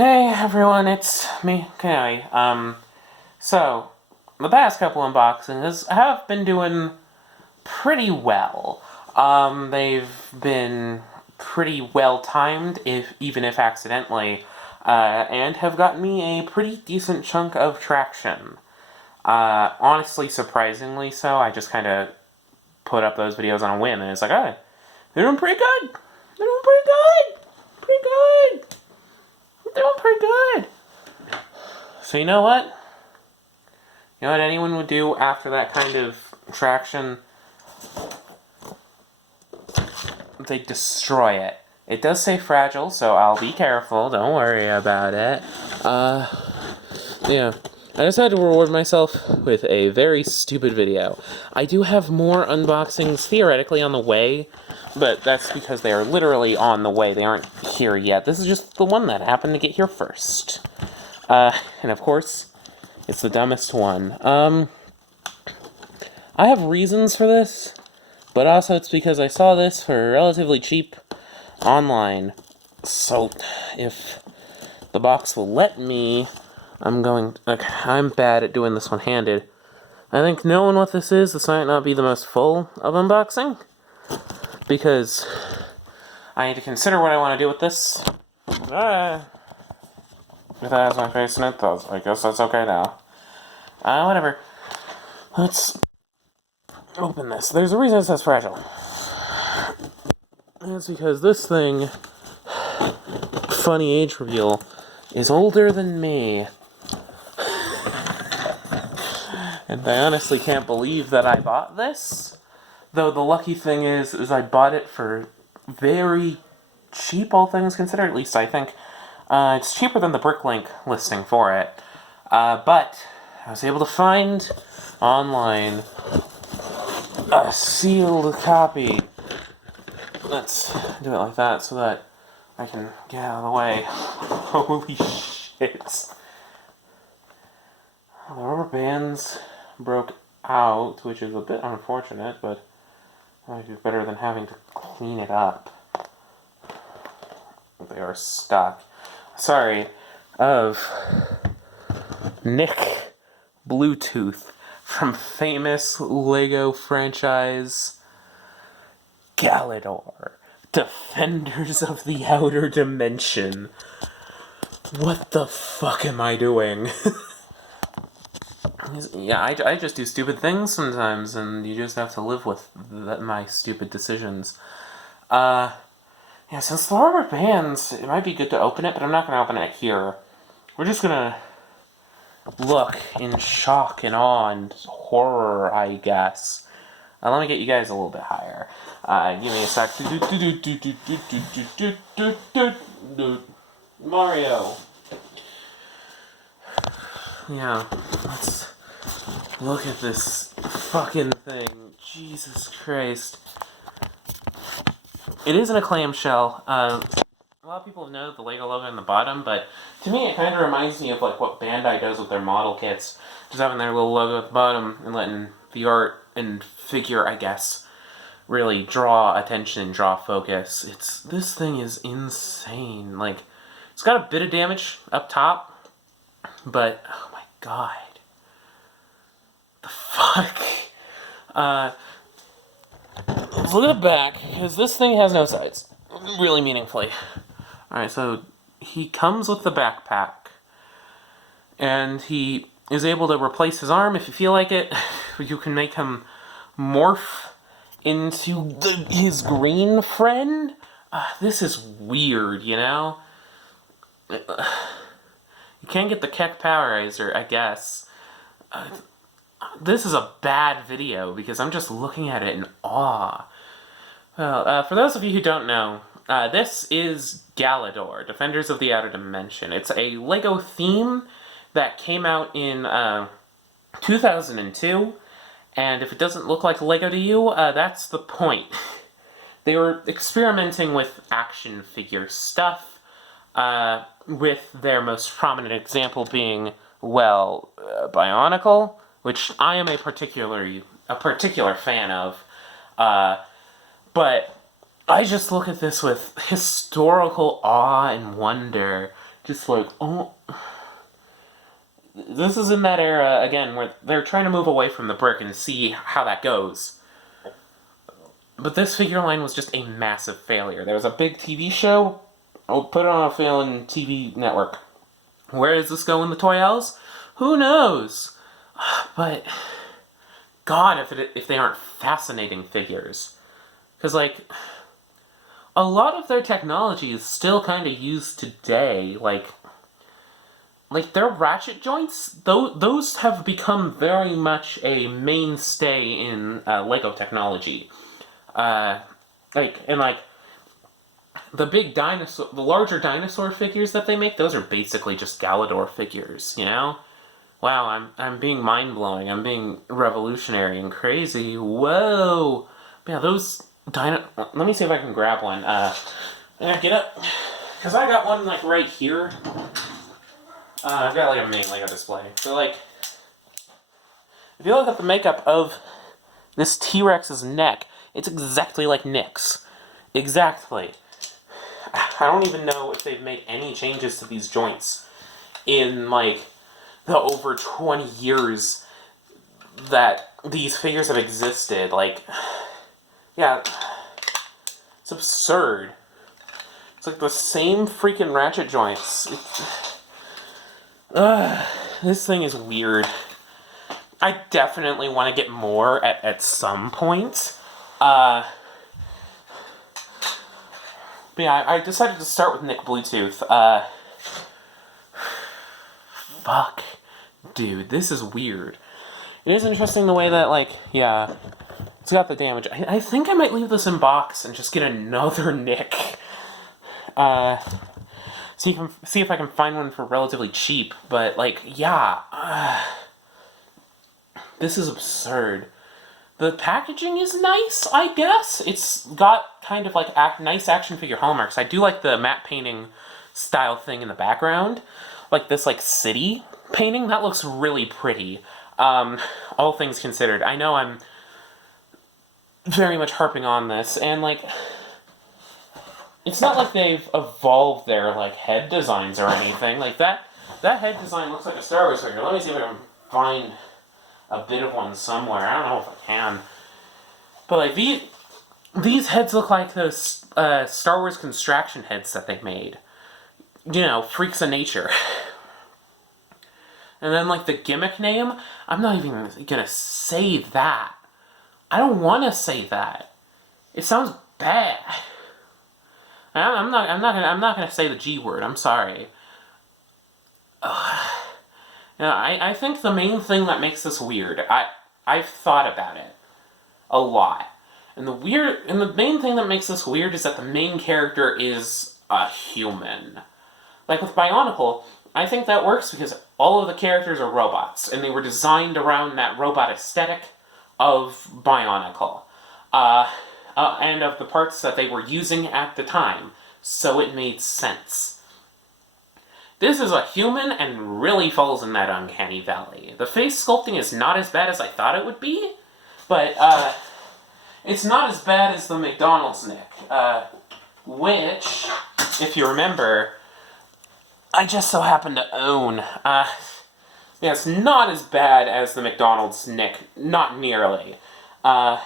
Hey everyone, it's me, Kenai. So, the past couple unboxings have been doing pretty well. They've been pretty well timed, even if accidentally, and have gotten me a pretty decent chunk of traction. Honestly, surprisingly so. I just kind of put up those videos on a whim, and it's like, oh, they're doing pretty good. They're doing pretty good. Pretty good. They're doing pretty good. So you know what? You know what anyone would do after that kind of traction? They destroy it. It does say fragile, so I'll be careful. Don't worry about it. Yeah. I just had to reward myself with a very stupid video. I do have more unboxings theoretically on the way, but that's because they are literally on the way. They aren't here yet. This is just the one that happened to get here first. And of course, it's the dumbest one. I have reasons for this, but also it's because I saw this for relatively cheap online. So, if the box will let me, I'm bad at doing this one-handed. I think knowing what this might not be the most full of unboxing, because I need to consider what I want to do with this. If that has my face in it, I guess that's okay now. Whatever. Let's open this. There's a reason it says fragile. That's because this thing, funny age reveal, is older than me. And I honestly can't believe that I bought this. Though the lucky thing is I bought it for very cheap, all things considered, at least I think. It's cheaper than the Bricklink listing for it. But I was able to find online a sealed copy. Let's do it like that so that I can get out of the way. Holy shit. The rubber bands broke out, which is a bit unfortunate, but might be better than having to clean it up. They are stuck. Sorry, of Nick Bluetooth from famous Lego franchise Galidor, Defenders of the Outer Dimension. What the fuck am I doing? Yeah, I just do stupid things sometimes, and you just have to live with my stupid decisions. Yeah, since the rubber bands, it might be good to open it, but I'm not going to open it here. We're just going to look in shock and awe and horror, I guess. Let me get you guys a little bit higher. Give me a sec. Mario. Yeah, let's look at this fucking thing. Jesus Christ. It is in a clamshell. A lot of people know the Lego logo on the bottom, but to me it kind of reminds me of like what Bandai does with their model kits. Just having their little logo at the bottom and letting the art and figure, I guess, really draw attention and draw focus. This thing is insane. Like, it's got a bit of damage up top, but oh my god. The fuck? Let's look at the back, because this thing has no sides. Really meaningfully. Alright, so he comes with the backpack. And he is able to replace his arm if you feel like it. You can make him morph into his green friend. This is weird, you know? You can't get the Keck Powerizer, I guess. This is a bad video because I'm just looking at it in awe. Well, for those of you who don't know, this is Galidor, Defenders of the Outer Dimension. It's a Lego theme that came out in 2002, and if it doesn't look like Lego to you, that's the point. They were experimenting with action figure stuff, with their most prominent example being, well, Bionicle, which I am a particular fan of, but I just look at this with historical awe and wonder, Just like, oh... This is in that era, again, where they're trying to move away from the brick and see how that goes. But this figure line was just a massive failure. There was a big TV show, I'll put it on a failing TV network. Where does this go in the toy aisles? Who knows? But, God, if they aren't fascinating figures. Because, like, a lot of their technology is still kind of used today. Like their ratchet joints, those have become very much a mainstay in Lego technology. The big dinosaur, the larger dinosaur figures that they make, those are basically just Galidor figures, you know? Wow, I'm being mind-blowing, I'm being revolutionary and crazy, whoa! Yeah, those let me see if I can grab one, get up, because I got one, like, right here. I've got, like, a mini Lego display. So, like, if you look at the makeup of this T-Rex's neck, it's exactly like Nick's. Exactly. I don't even know if they've made any changes to these joints in, like, the over 20 years that these figures have existed. Like, yeah, it's absurd. It's like the same freaking ratchet joints. This thing is weird. I definitely want to get more at some point. But yeah, I decided to start with Nick Bluetooth. Fuck. Dude, this is weird. It is interesting the way that, like, yeah, it's got the damage. I think I might leave this in box and just get another Nick. See if I can find one for relatively cheap, but, like, yeah. This is absurd. The packaging is nice, I guess. It's got kind of, like, nice action figure hallmarks. I do like the matte painting style thing in the background. Like, this, like, city painting. That looks really pretty. All things considered. I know I'm very much harping on this, and, like, it's not like they've evolved their, like, head designs or anything. Like, that head design looks like a Star Wars figure. Let me see if I can find a bit of one somewhere. I don't know if I can. But, like, these heads look like those Star Wars construction heads that they made. You know, freaks of nature. And then, like, the gimmick name, I'm not even gonna say that. I don't want to say that. It sounds bad. I'm not gonna say the G word. I'm sorry. I think the main thing that makes this weird, I've thought about it a lot, and the main thing that makes this weird is that the main character is a human. Like with Bionicle, I think that works because all of the characters are robots, and they were designed around that robot aesthetic of Bionicle, and of the parts that they were using at the time, so it made sense. This is a human and really falls in that uncanny valley. The face sculpting is not as bad as I thought it would be, but it's not as bad as the McDonald's Nick, which, if you remember, I just so happen to own. Yeah, it's not as bad as the McDonald's Nick, not nearly. And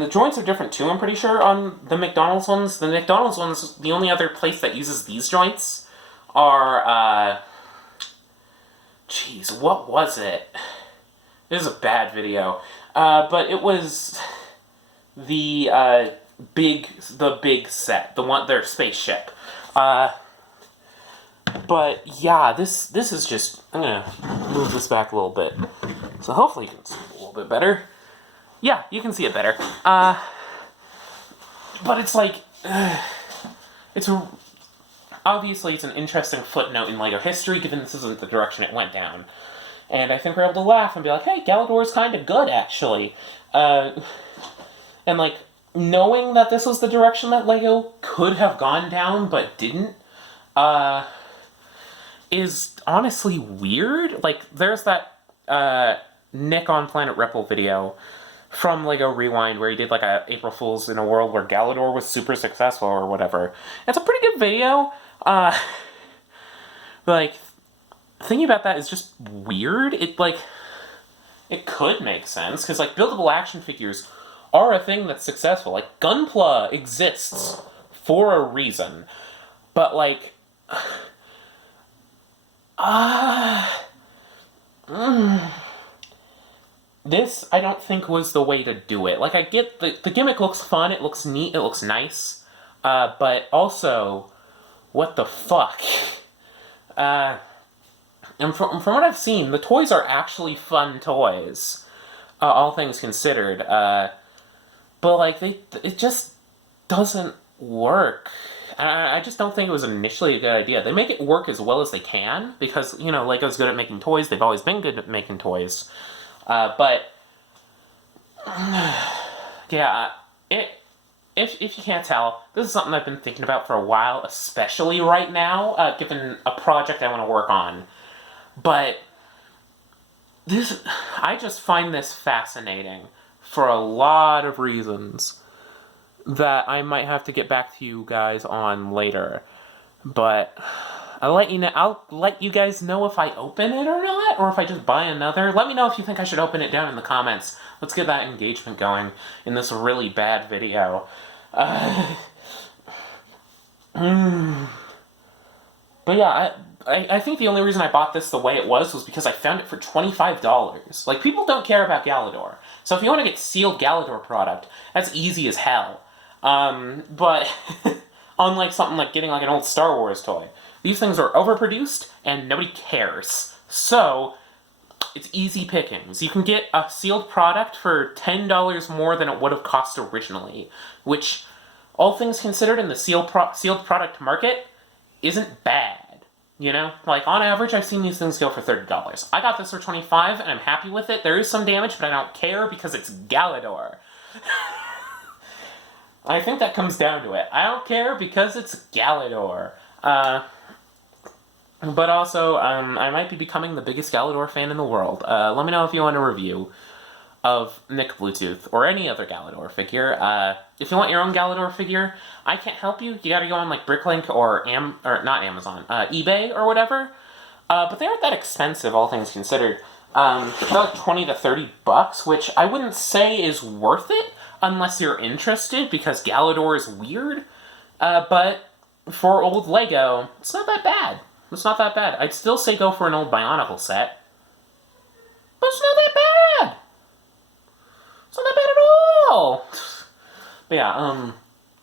the joints are different too, I'm pretty sure, on the McDonald's ones. The McDonald's ones, the only other place that uses these joints are, jeez, what was it? This is a bad video. But it was the big set, their spaceship. But yeah, this is just, I'm gonna move this back a little bit. So hopefully you can see it a little bit better. Yeah, you can see it better. But it's like, obviously it's an interesting footnote in LEGO history, given this isn't the direction it went down. And I think we're able to laugh and be like, hey, Galidor's kind of good, actually. And, like, knowing that this was the direction that LEGO could have gone down, but didn't, is honestly weird. Like, there's that, Nick on Planet Ripple video from LEGO Rewind, where he did, like, a April Fool's in a world where Galidor was super successful or whatever. It's a pretty good video. like, thinking about that is just weird. It could make sense, because, like, buildable action figures are a thing that's successful. Like, Gunpla exists for a reason. But, like, this, I don't think, was the way to do it. Like, I get the gimmick looks fun, it looks neat, it looks nice, but also, what the fuck? And from what I've seen, the toys are actually fun toys, all things considered, but, like, it just doesn't work. I just don't think it was initially a good idea. They make it work as well as they can, because, you know, Lego's good at making toys, they've always been good at making toys, but, yeah, if you can't tell, this is something I've been thinking about for a while, especially right now, given a project I want to work on. But I just find this fascinating for a lot of reasons that I might have to get back to you guys on later. But I'll let you guys know if I open it or not, or if I just buy another. Let me know if you think I should open it down in the comments. Let's get that engagement going in this really bad video. But yeah, I think the only reason I bought this the way it was because I found it for $25. Like, people don't care about Galidor. So if you want to get sealed Galidor product, that's easy as hell. But unlike something like getting like an old Star Wars toy, these things are overproduced and nobody cares. So it's easy pickings. You can get a sealed product for $10 more than it would have cost originally, which, all things considered, in the sealed product market, isn't bad. You know? Like, on average, I've seen these things go for $30. I got this for $25, and I'm happy with it. There is some damage, but I don't care because it's Galidor. I think that comes down to it. I don't care because it's Galidor. But also, I might be becoming the biggest Galidor fan in the world. Let me know if you want a review of Nick Bluetooth, or any other Galidor figure. If you want your own Galidor figure, I can't help you. You gotta go on, like, Bricklink or not Amazon, eBay or whatever. But they aren't that expensive, all things considered. They're like 20 to 30 bucks, which I wouldn't say is worth it unless you're interested, because Galidor is weird. But for old Lego, it's not that bad. It's not that bad. I'd still say go for an old Bionicle set. But it's not that bad! It's not that bad at all! But yeah,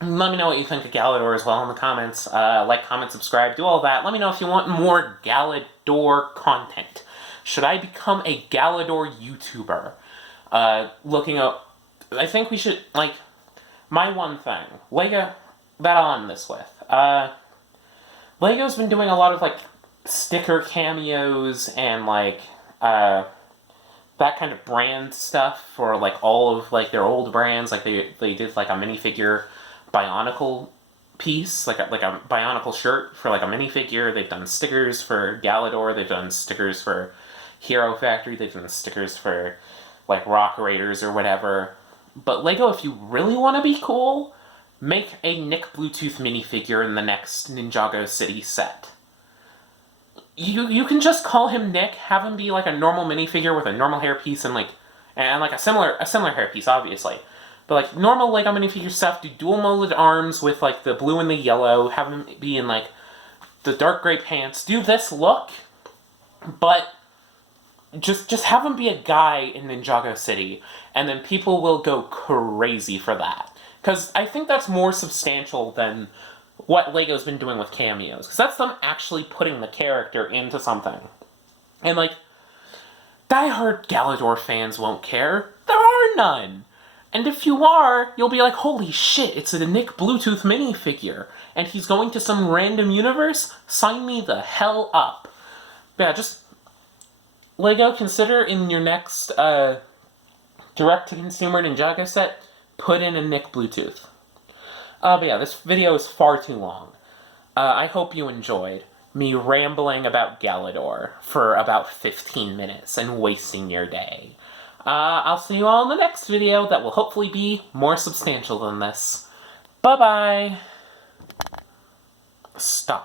let me know what you think of Galidor as well in the comments. Like, comment, subscribe, do all that. Let me know if you want more Galidor content. Should I become a Galidor YouTuber? Looking up... I think we should, like... My one thing. Lego... That I'll end this with. Lego's been doing a lot of, like, sticker cameos and, like, that kind of brand stuff for, like, all of, like, their old brands. Like, they did, like, a minifigure Bionicle piece, like a Bionicle shirt for, like, a minifigure. They've done stickers for Galidor. They've done stickers for Hero Factory. They've done stickers for, like, Rock Raiders or whatever. But Lego, if you really want to be cool, make a Nick Bluetooth minifigure in the next Ninjago City set. You can just call him Nick, have him be like a normal minifigure with a normal hairpiece and like a similar hairpiece, obviously. But like normal Lego minifigure stuff, do dual molded arms with like the blue and the yellow, have him be in like the dark gray pants, do this look, but just have him be a guy in Ninjago City, and then people will go crazy for that. Because I think that's more substantial than what Lego's been doing with cameos. Because that's them actually putting the character into something. And, like, diehard Galidor fans won't care. There are none. And if you are, you'll be like, holy shit, it's a Nick Bluetooth minifigure. And he's going to some random universe? Sign me the hell up. But yeah, just... Lego, consider in your next direct-to-consumer Ninjago set, put in a Nick Bluetooth. But yeah, this video is far too long. I hope you enjoyed me rambling about Galidor for about 15 minutes and wasting your day. I'll see you all in the next video that will hopefully be more substantial than this. Bye-bye! Stop.